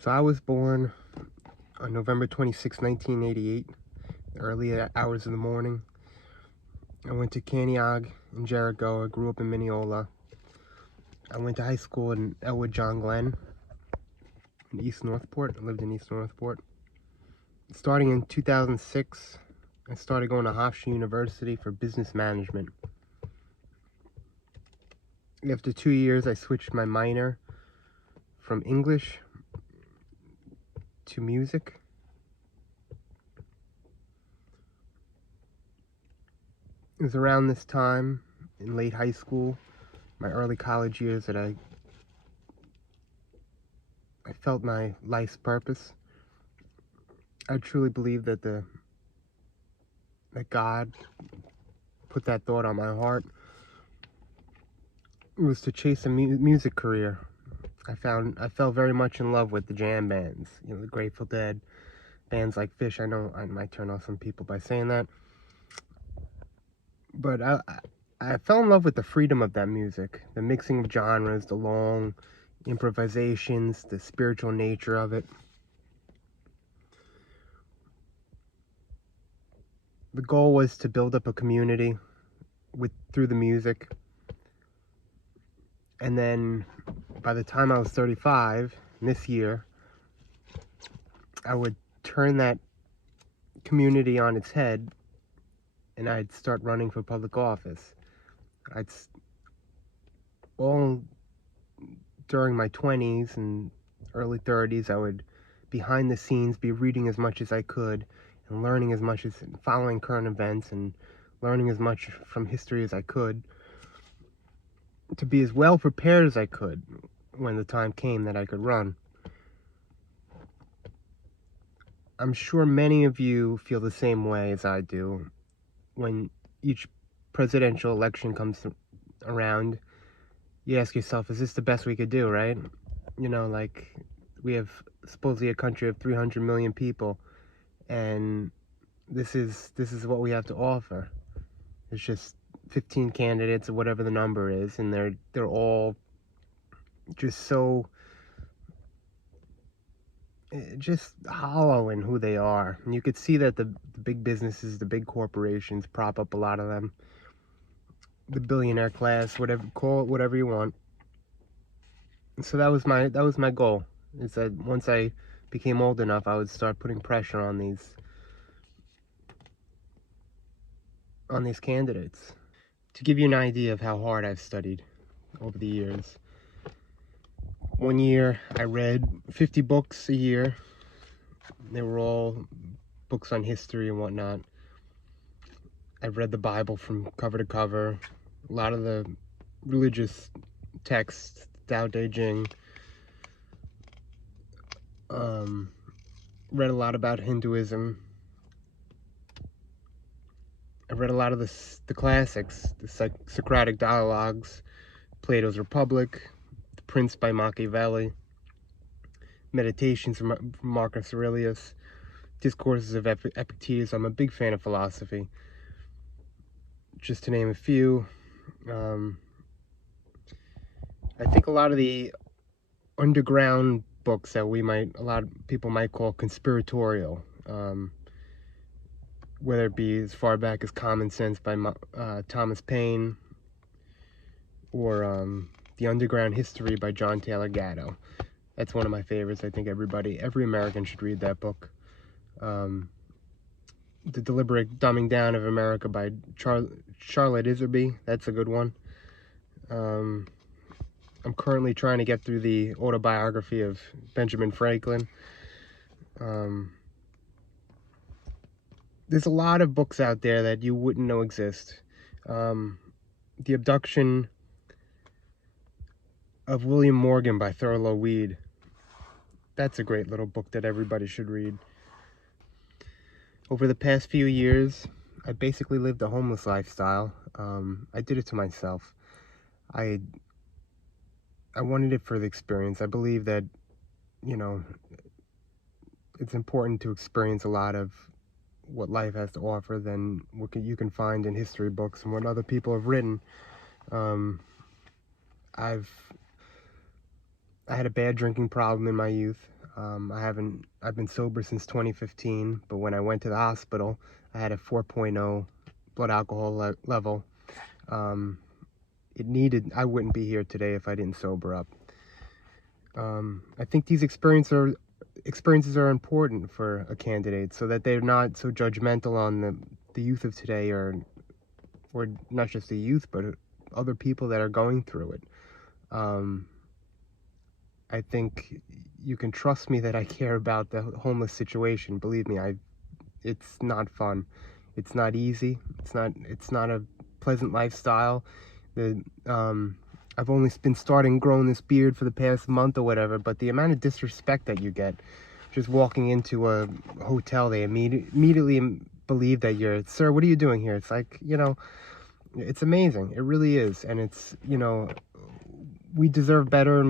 So I was born on November 26, 1988, early hours of the morning. I went to Caniog in Jericho. I grew up in Mineola. I went to high school in Elwood John Glenn in East Northport. I lived in East Northport. Starting in 2006, I started going to Hofstra University for business management. After 2 years, I switched my minor from English to music. It was around this time, in late high school, my early college years, that I felt my life's purpose. I truly believe that God put that thought on my heart. It was to chase a music career. I fell very much in love with the jam bands, the Grateful Dead, bands like Fish. I know I might turn off some people by saying that, but I fell in love with the freedom of that music, the mixing of genres, the long improvisations, the spiritual nature of it. The goal was to build up a community through the music, and then by the time I was 35, this year, I would turn that community on its head, and I'd start running for public office. All during my 20s and early 30s, I would, behind the scenes, be reading as much as I could, and learning as much, following current events, and learning as much from history as I could, to be as well prepared as I could when the time came that I could run. I'm sure many of you feel the same way as I do. When each presidential election comes around, you ask yourself, is this the best we could do, right? Like, we have supposedly a country of 300 million people, and this is what we have to offer. It's just 15 candidates or whatever the number is, and they're all just so just hollow in who they are. And you could see that the big businesses, the big corporations, prop up a lot of them. The billionaire class, whatever, call it whatever you want. So that was my goal. Is that once I became old enough, I would start putting pressure on these candidates. To give you an idea of how hard I've studied over the years, one year I read 50 books a year. They were all books on history and whatnot. I've read the Bible from cover to cover, a lot of the religious texts, Tao Te Ching. Read a lot about Hinduism. I read a lot of the classics, the Socratic dialogues, Plato's Republic, The Prince by Machiavelli, Meditations from Marcus Aurelius, Discourses of Epictetus. I'm a big fan of philosophy, just to name a few. I think a lot of the underground books that a lot of people might call conspiratorial, whether it be as far back as Common Sense by Thomas Paine, or The Underground History by John Taylor Gatto. That's one of my favorites. I think every American should read that book. The Deliberate Dumbing Down of America by Charlotte Iserby. That's a good one. I'm currently trying to get through the autobiography of Benjamin Franklin. There's a lot of books out there that you wouldn't know exist. The Abduction of William Morgan by Thurlow Weed. That's a great little book that everybody should read. Over the past few years, I basically lived a homeless lifestyle. I did it to myself. I wanted it for the experience. I believe that, it's important to experience a lot of what life has to offer than what you can find in history books and what other people have written. I had a bad drinking problem in my youth. I've been sober since 2015, but when I went to the hospital, I had a 4.0 blood alcohol level. I wouldn't be here today if I didn't sober up. I think these experiences are important for a candidate so that they're not so judgmental on the youth of today, or not just the youth, but other people that are going through it. I think you can trust me that I care about the homeless situation. Believe me, it's not fun. It's not easy. It's not a pleasant lifestyle. I've only been growing this beard for the past month or whatever, but the amount of disrespect that you get just walking into a hotel, they immediately believe that you're, sir, what are you doing here? It's like, it's amazing. It really is. And it's, we deserve better.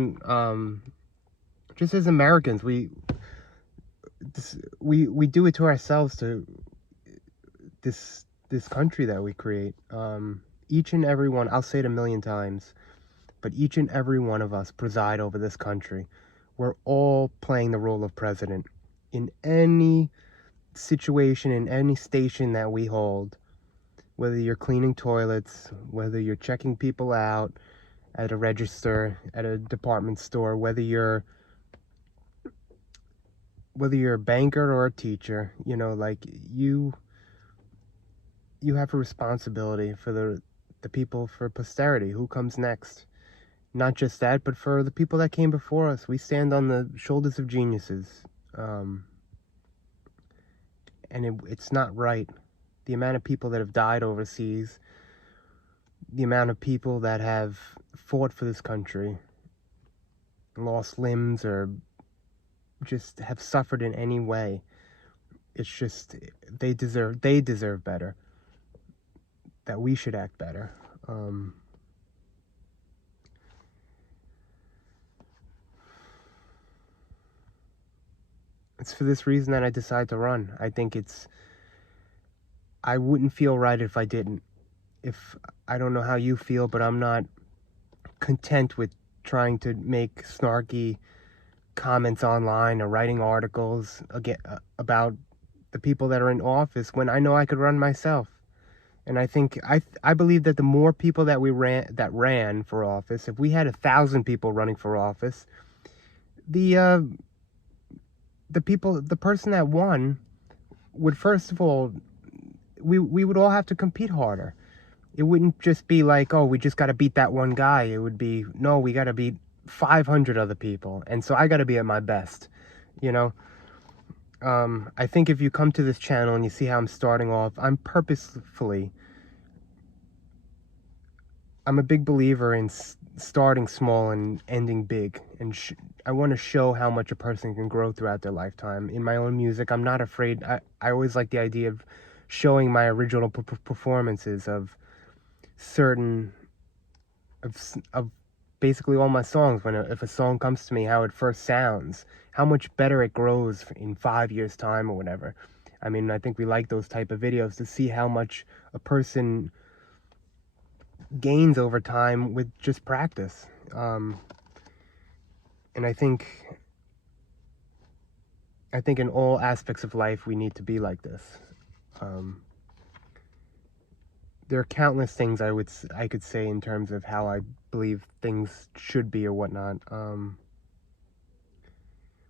Just as Americans, we do it to ourselves, to this country that we create. Each and every one, I'll say it a million times, but each and every one of us preside over this country. We're all playing the role of president in any situation, in any station that we hold. Whether you're cleaning toilets, whether you're checking people out at a register, at a department store, whether you're a banker or a teacher, like you have a responsibility for the people, for posterity, who comes next. Not just that, but for the people that came before us. We stand on the shoulders of geniuses. And it's not right. The amount of people that have died overseas, the amount of people that have fought for this country, lost limbs, or just have suffered in any way, it's just, they deserve better. That we should act better. It's for this reason that I decided to run. I think I wouldn't feel right if I didn't. I don't know how you feel, but I'm not content with trying to make snarky comments online or writing articles about the people that are in office when I know I could run myself. And I think I believe that the more people that ran for office, if we had 1,000 people running for office, the person that won would, first of all, we would all have to compete harder. It wouldn't just be like, oh, we just got to beat that one guy. It would be, no, we got to beat 500 other people. And so I got to be at my best, I think if you come to this channel and you see how I'm starting off, I'm a big believer in starting small and ending big. And I want to show how much a person can grow throughout their lifetime. In my own music, I'm not afraid. I always like the idea of showing my original performances of basically all my songs. If a song comes to me, how it first sounds, how much better it grows in 5 years time or whatever. I mean, I think we like those type of videos to see how much a person gains over time with just practice. And I think in all aspects of life we need to be like this. There are countless things I could say in terms of how I believe things should be or whatnot.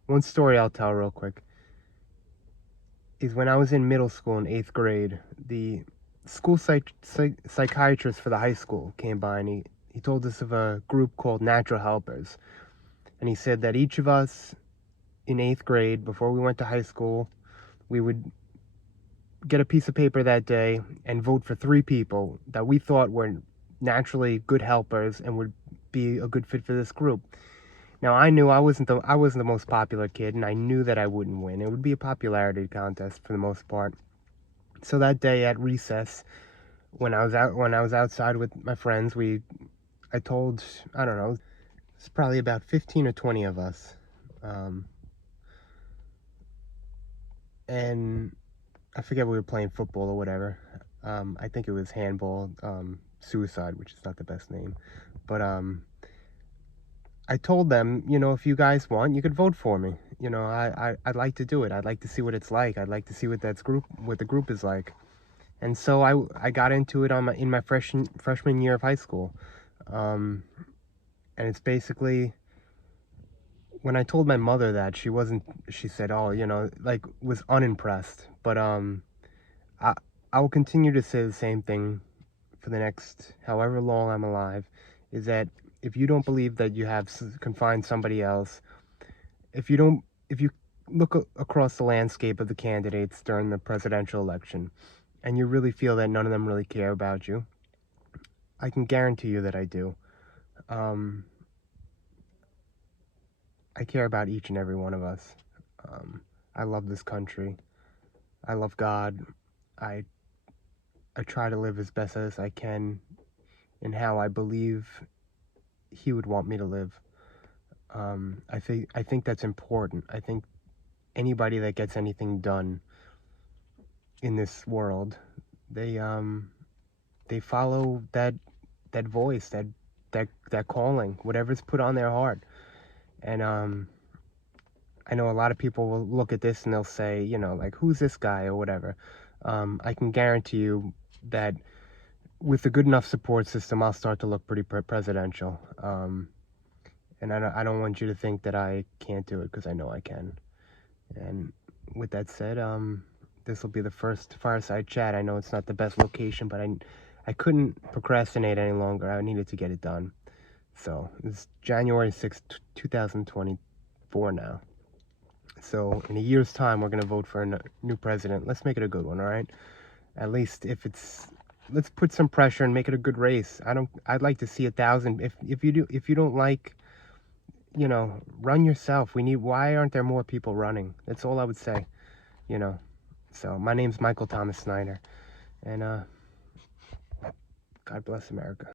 One story I'll tell real quick is when I was in middle school in 8th grade, the school psychiatrist for the high school came by, and he told us of a group called Natural Helpers. And he said that each of us in 8th grade, before we went to high school, we would get a piece of paper that day and vote for 3 people that we thought were naturally good helpers and would be a good fit for this group. Now, I knew I wasn't the most popular kid, and I knew that I wouldn't win. It would be a popularity contest for the most part. So that day at recess, when I was outside with my friends, I told, I don't know, it's probably about 15 or 20 of us, and I forget, we were playing football or whatever. I think it was handball, suicide, which is not the best name. But I told them, if you guys want, you could vote for me. You know, I'd like to do it. I'd like to see what it's like. I'd like to see what the group is like. And so I got into it in my freshman year of high school. Um, and it's basically, when I told my mother that, she said, "Oh, you know," like, was unimpressed. But I I will continue to say the same thing for the next however long I'm alive, is that if you don't believe that can find somebody else, if you look across the landscape of the candidates during the presidential election, and you really feel that none of them really care about you, I can guarantee you that I do. Um, I care about each and every one of us. Um, I love this country. I love God. I I try to live as best as I can in how I believe He would want me to live. I think that's important. I think anybody that gets anything done in this world, they they follow that voice, that calling, whatever's put on their heart. And I know a lot of people will look at this and they'll say, you know, like, who's this guy or whatever. I can guarantee you that with a good enough support system, I'll start to look pretty presidential. And I don't want you to think that I can't do it, because I know I can. And with that said, this will be the first Fireside Chat. I know it's not the best location, but I couldn't procrastinate any longer. I needed to get it done. So it's January 6th, 2024 now. So in a year's time, we're going to vote for a new president. Let's make it a good one, all right? At least let's put some pressure and make it a good race. I'd like to see 1,000. If you don't like, you know, run yourself. Why aren't there more people running? That's all I would say, you know. So my name's Michael Thomas Snyder, and God bless America.